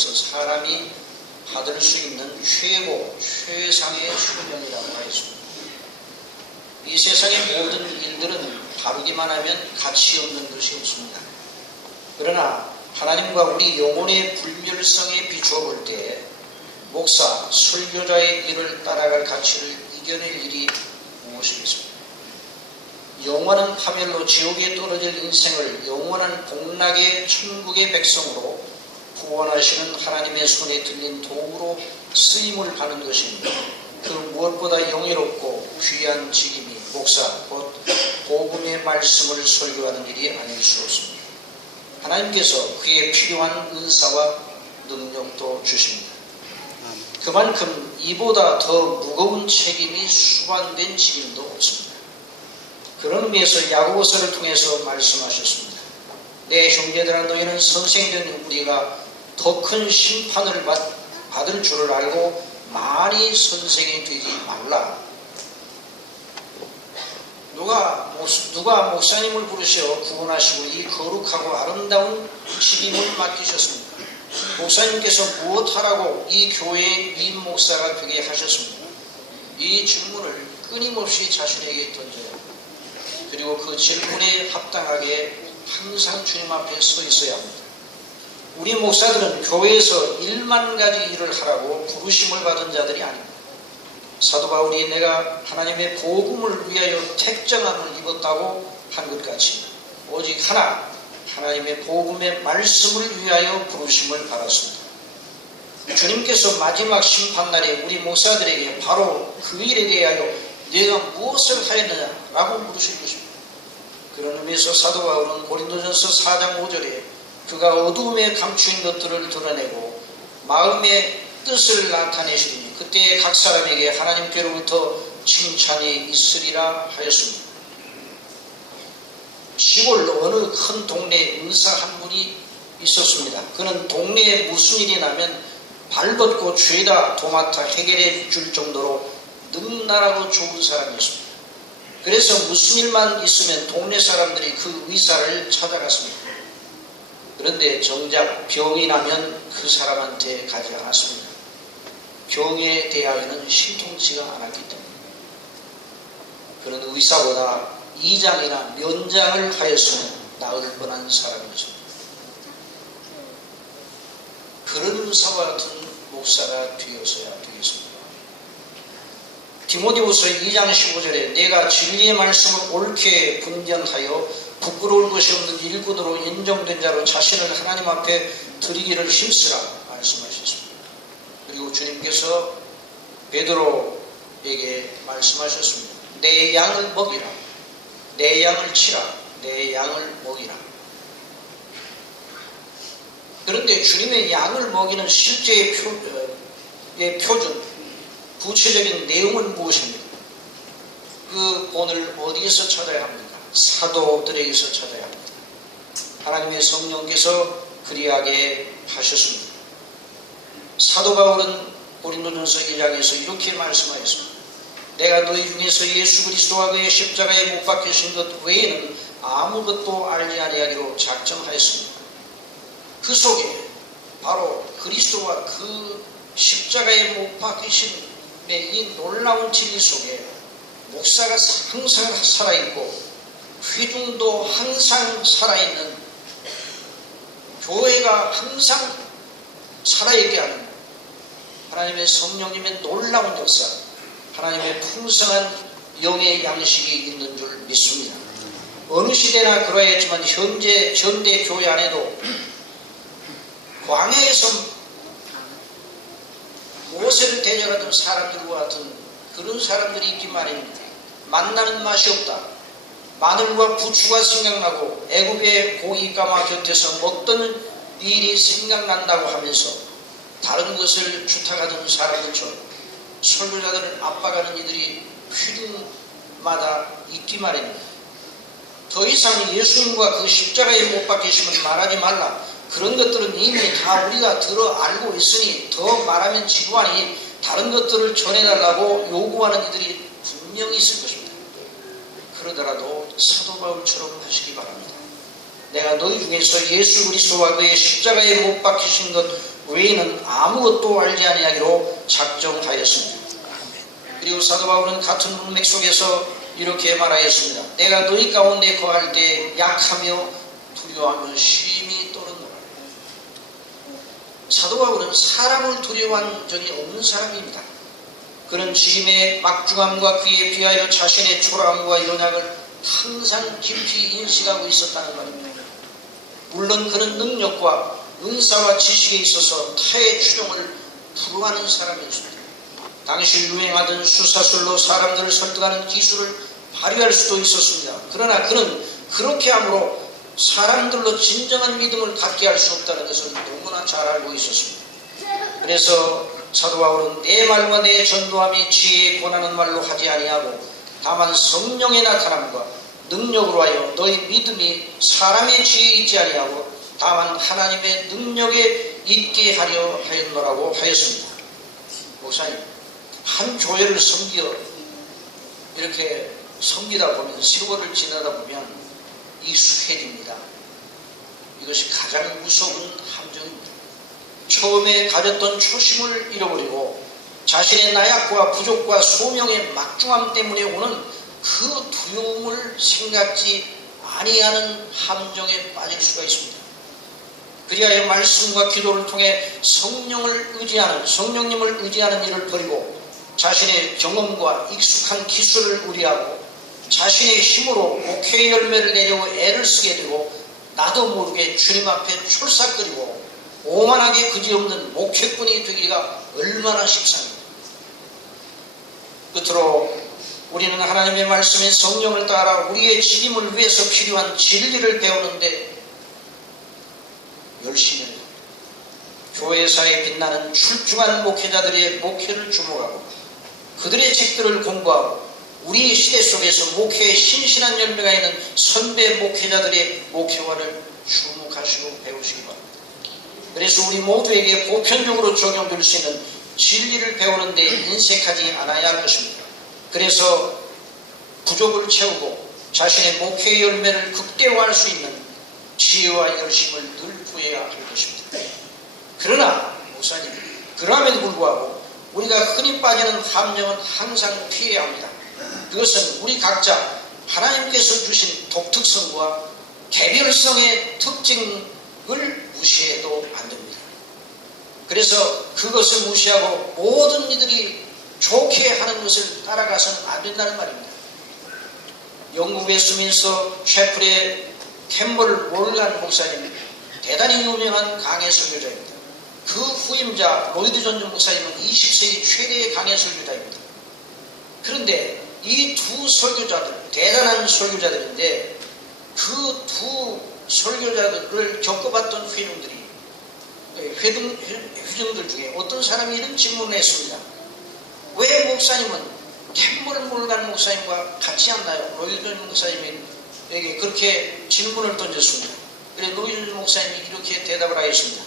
세상에서 사람이 받을 수 있는 최상의 수명이라고 하였습니다. 이 세상의 모든 일들은 다루기만 하면 가치 없는 것이 없습니다. 그러나 하나님과 우리 영혼의 불멸성에 비추어 볼 때 목사, 설교자의 일을 따라갈 가치를 이겨낼 일이 무엇이겠습니까? 영원한 파멸로 지옥에 떨어질 인생을 영원한 복락의 천국의 백성으로 구원하시는 하나님의 손에 들린 도구로 쓰임을 받는 것입니다. 그 무엇보다 영예롭고 귀한 직임이 목사, 곧 복음의 말씀을 설교하는 일이 아닐 수 없습니다. 하나님께서 그에 필요한 은사와 능력도 주십니다. 그만큼 이보다 더 무거운 책임이 수반된 직임도 없습니다. 그런 의미에서 야고보서를 통해서 말씀하셨습니다. 내 형제들아, 너희는 선생된 우리가 더 큰 심판을 받을 줄을 알고 많이 선생이 되지 말라. 누가 목사님을 부르셔 구원하시고 이 거룩하고 아름다운 직임을 맡기셨습니다. 목사님께서 무엇하라고 이 교회의 임 목사가 되게 하셨습니다. 이 질문을 끊임없이 자신에게 던져요. 그리고 그 질문에 합당하게 항상 주님 앞에 서 있어야 합니다. 우리 목사들은 교회에서 1만 가지 일을 하라고 부르심을 받은 자들이 아닙니다. 사도 바울이 내가 하나님의 복음을 위하여 택정함을 입었다고 한 것 같이 오직 하나님의 복음의 말씀을 위하여 부르심을 받았습니다. 주님께서 마지막 심판날에 우리 목사들에게 바로 그 일에 대하여 네가 무엇을 하였느냐라고 물으실 것입니다. 그런 의미에서 사도 바울은 고린도전서 4장 5절에 그가 어두움에 감추인 것들을 드러내고 마음의 뜻을 나타내시니 그때 각 사람에게 하나님께로부터 칭찬이 있으리라 하였습니다. 시골 어느 큰 동네에 의사 한 분이 있었습니다. 그는 동네에 무슨 일이 나면 발벗고 죄다 도맡아 해결해 줄 정도로 능란하고 좋은 사람이었습니다. 그래서 무슨 일만 있으면 동네 사람들이 그 의사를 찾아갔습니다. 그런데 정작 병이 나면 그 사람한테 가지 않았습니다. 병에 대하여는 신통치가 않았기 때문에. 그는 의사보다 이장이나 면장을 하였으면 나을 뻔한 사람이었습니다. 그런 의사와 같은 목사가 되어서야 되겠습니다. 디모데후서 2장 15절에 내가 진리의 말씀을 옳게 분별하여 부끄러울 것이 없는 일꾼으로 인정된 자로 자신을 하나님 앞에 드리기를 힘쓰라 말씀하셨습니다. 그리고 주님께서 베드로에게 말씀하셨습니다. 내 양을 먹이라, 내 양을 치라, 내 양을 먹이라. 그런데 주님의 양을 먹이는 실제의 표준, 구체적인 내용은 무엇입니까? 그 본을 어디에서 찾아야 합니까? 사도들에게서 찾아야 합니다. 하나님의 성령께서 그리하게 하셨습니다. 사도 바울은 고린도전서 1장에서 이렇게 말씀하였습니다. 내가 너희 중에서 예수 그리스도와 그의 십자가에 못 박히신 것 외에는 아무것도 알지 아니하기로 작정하였습니다. 그 속에 바로 그리스도와 그 십자가에 못 박히심의 이 놀라운 진리 속에 목사가 항상 살아있고 회중도 항상 살아있는, 교회가 항상 살아있게 하는 하나님의 성령님의 놀라운 역사, 하나님의 풍성한 영의 양식이 있는 줄 믿습니다. 어느 시대나 그러했지만 현대 교회 안에도 광야에서 모세를 대적하던 사람들과 같은 그런 사람들이 있기 마련입니다. 만나는 맛이 없다. 마늘과 부추가 생각나고 애굽의 고기가마 곁에서 먹던 일이 생각난다고 하면서 다른 것을 주탁하던 사람들처럼 설교자들을 압박하는 이들이 회중마다 있기 마련입니다. 더 이상 예수님과 그 십자가에 못 박히심을 말하지 말라. 그런 것들은 이미 다 우리가 들어 알고 있으니 더 말하면 지루하니 다른 것들을 전해달라고 요구하는 이들이 분명히 있을 것입니다. 그러더라도 사도 바울처럼 하시기 바랍니다. 내가 너희 중에서 예수 그리스도와 그의 십자가에 못 박히신 것 외에는 아무것도 알지 아니하기로 작정하였습니다. 그리고 사도 바울은 같은 문맥 속에서 이렇게 말하였습니다. 내가 너희 가운데 거할 때 약하며 두려워하며 심히 떨었노라. 사도 바울은 사람을 두려워한 적이 없는 사람입니다. 그는 지임의 막중함과 그에 비하여 자신의 초라함과 연약을 항상 깊이 인식하고 있었다는 말입니다. 물론 그는 능력과 은사와 지식에 있어서 타의 추종을 불허하는 사람이었습니다. 당시 유행하던 수사술로 사람들을 설득하는 기술을 발휘할 수도 있었습니다. 그러나 그는 그렇게 함으로 사람들로 진정한 믿음을 갖게 할 수 없다는 것을 너무나 잘 알고 있었습니다. 그래서 사도 바울은 내 말과 내 전도함이 지혜에 권하는 말로 하지 아니하고 다만 성령의 나타남과 능력으로 하여 너희 믿음이 사람의 지혜에 있지 아니하고 다만 하나님의 능력에 있게 하려 하였노라고 하였습니다. 목사님, 한 교회를 이렇게 섬기다 보면 세월을 지나다 보면 익숙해집니다. 이것이 가장 무서운 함정입니다. 처음에 가졌던 초심을 잃어버리고 자신의 나약과 부족과 소명의 막중함 때문에 오는 그 두려움을 생각지 아니하는 함정에 빠질 수가 있습니다. 그리하여 말씀과 기도를 통해 성령님을 의지하는 일을 버리고 자신의 경험과 익숙한 기술을 우리하고 자신의 힘으로 목회의 열매를 내려고 애를 쓰게 되고 나도 모르게 주님 앞에 촐싹거리고 오만하게 그지없는 목회꾼이 되기가 얼마나 쉽습니까? 끝으로 우리는 하나님의 말씀에 성령을 따라 우리의 지림을 위해서 필요한 진리를 배우는데 열심히 합니다. 교회사에 빛나는 출중한 목회자들의 목회를 주목하고 그들의 책들을 공부하고 우리 시대 속에서 목회에 신실한 열매가 있는 선배 목회자들의 목회관을 주목하시고 배우시기 바랍니다. 그래서 우리 모두에게 보편적으로 적용될 수 있는 진리를 배우는 데 인색하지 않아야 할 것입니다. 그래서 부족을 채우고 자신의 목회의 열매를 극대화할 수 있는 지혜와 열심을 늘 구해야 할 것입니다. 그러나 목사님, 그럼에도 불구하고 우리가 흔히 빠지는 함정은 항상 피해야 합니다. 그것은 우리 각자 하나님께서 주신 독특성과 개별성의 특징을 무시해도 안 됩니다. 그래서 그것을 무시하고 모든 이들이 좋게 하는 것을 따라가서는 안 된다는 말입니다. 영국 웨스트민스터 셰플의 캠벌 몰간 목사님, 대단히 유명한 강해 설교자입니다. 그 후임자 로이드 존 목사님은 20세기 최대의 강해 설교자입니다. 그런데 이 두 설교자들, 대단한 설교자들인데 그 두 설교자들을 겪어봤던 회중들 중에 어떤 사람이 이런 질문을 했습니다. 왜 목사님은 캠벌 몰간 목사님과 같이 않나요? 로이드 존 목사님에게 그렇게 질문을 던졌습니다. 그래서 로이드 존 목사님이 이렇게 대답을 하였습니다.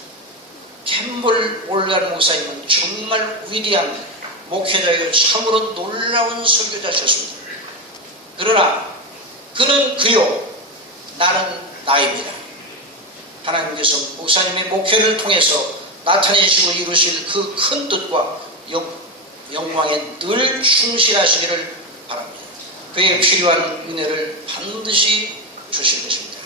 캠벌 몰간 목사님은 정말 위대한 목회자이고 참으로 놀라운 설교자셨습니다. 그러나 그는 그요, 나는 나입니다. 하나님께서 목사님의 목회를 통해서 나타내시고 이루실 그 큰 뜻과 영광에 늘 충실하시기를 바랍니다. 그에 필요한 은혜를 반드시 주실 것입니다.